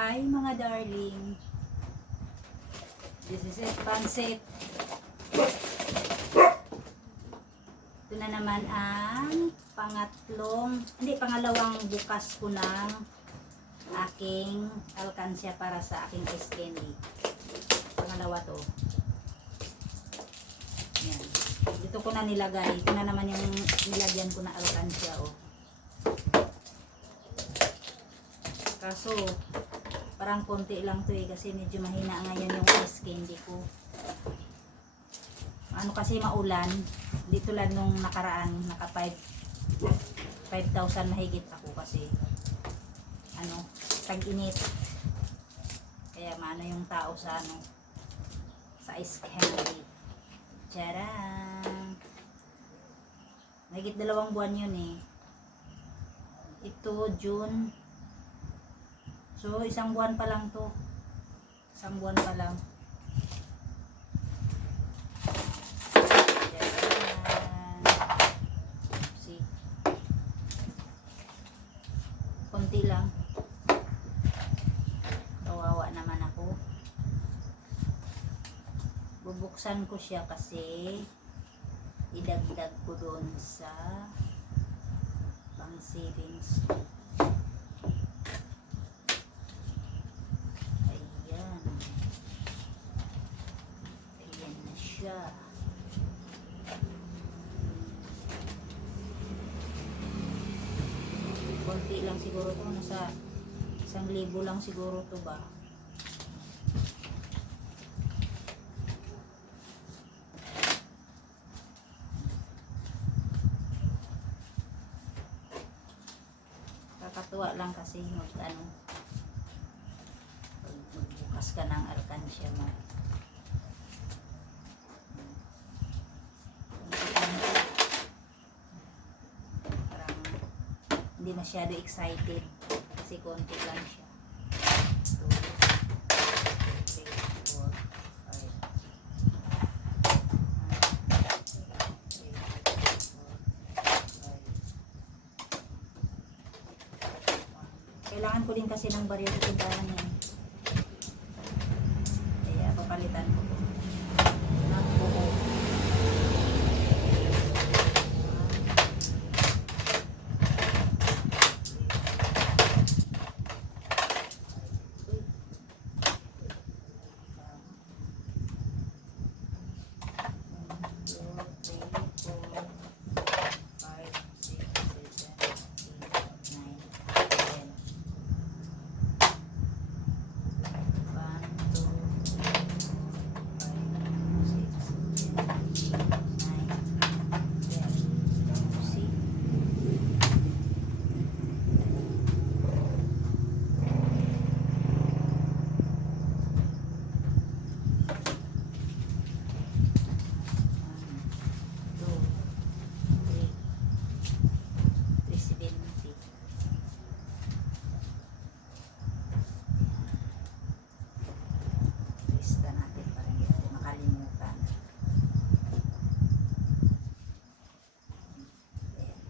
Hi mga darling. This is it, pansit. Ito na naman ang pangatlong, hindi, pangalawang bukas ko ng aking alkansya para sa aking ice candy. Pangalawa to. Yan. Dito ko na nilagay. Ito na naman yung nilagyan ko na alkansya, oh. Kaso, parang konti lang to eh kasi medyo mahina ngayon yung ice candy ko. Ano kasi maulan, di tulad nung nakaraan, naka 5 5,000 mahigit ako kasi ano, tag-init. Kaya maano yung tao sa ano, sa ice candy. Tcharam! Mahigit dalawang buwan yun eh. Ito, June, So, isang buwan pa lang to. Isang buwan pa lang. Konti lang. Kawawa naman ako. Bubuksan ko siya kasi idagdag ko doon sa pang savings ko. Siya. Konti lang siguro to. Nasa isang libo lang siguro to ba? Kakatuwa lang kasi mag ano, magbukas ka ng alkansya mo. Parang hindi masyado excited kasi konti lang siya. Kailangan ko din kasi ng baril sa tindahan. Kaya papalitan ko po. Ng buo. Lista natin para hindi natin makalimutan. Ayan.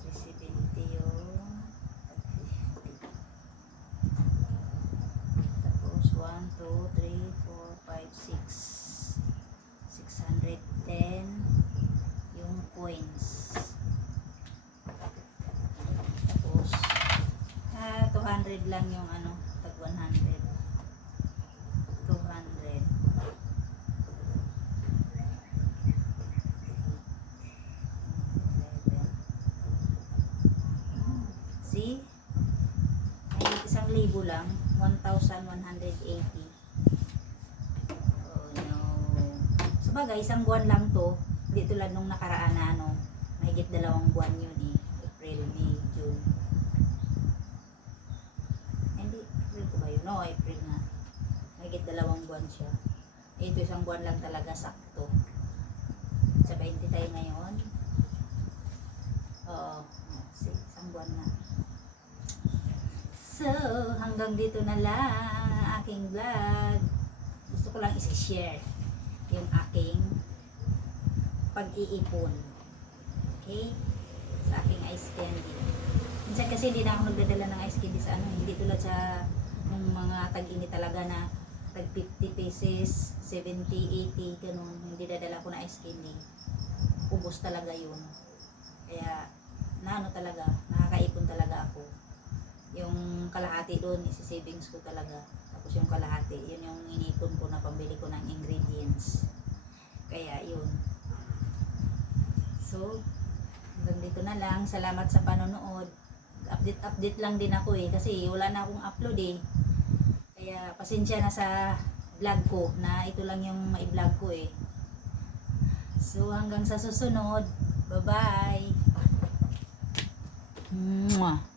Presidente yung tag 50. Tapos 1, 2, 3, 4, 5, 6. 610 yung coins. Tapos, ah, 200 lang yung ano, tag 100. 200. Hmm, See? Ay, isang libo lang. 1,180. Oh no. Sabagay, isang buwan lang to. Hindi tulad nung nakaraan na ano, mahigit dalawang buwan yun eh. April, May, June. Ay, Hindi, April ko ba yun? No, April na. Mahigit dalawang buwan siya. Eh, Ito isang buwan lang talaga sakto. Sa 20 tayo ngayon. Oo. See, isang buwan na. So, hanggang dito na lang aking vlog. Gusto ko lang isi-share yung aking pag-iipon. Okay? Sa aking ice candy. Minsan kasi hindi na ako nagdadala ng ice candy sa ano, hindi tulad sa nung mga tag-init tag 50 pesos, 70, 80, ganun. Hindi dadala ko na ice candy. Ubus talaga yun. Kaya, naano talaga, nakakaipon talaga ako. Yung kalahati doon, isi-savings ko talaga. Tapos yung kalahati, yun yung inipon ko na pambili ko ng ingredients. Kaya, yun. So, hanggang dito na lang. Salamat sa panonood. Update-update lang din ako eh. Kasi wala na akong upload eh. Kaya pasensya na sa vlog ko na ito lang yung mai-vlog ko eh. So hanggang sa susunod. Bye-bye. Mwah.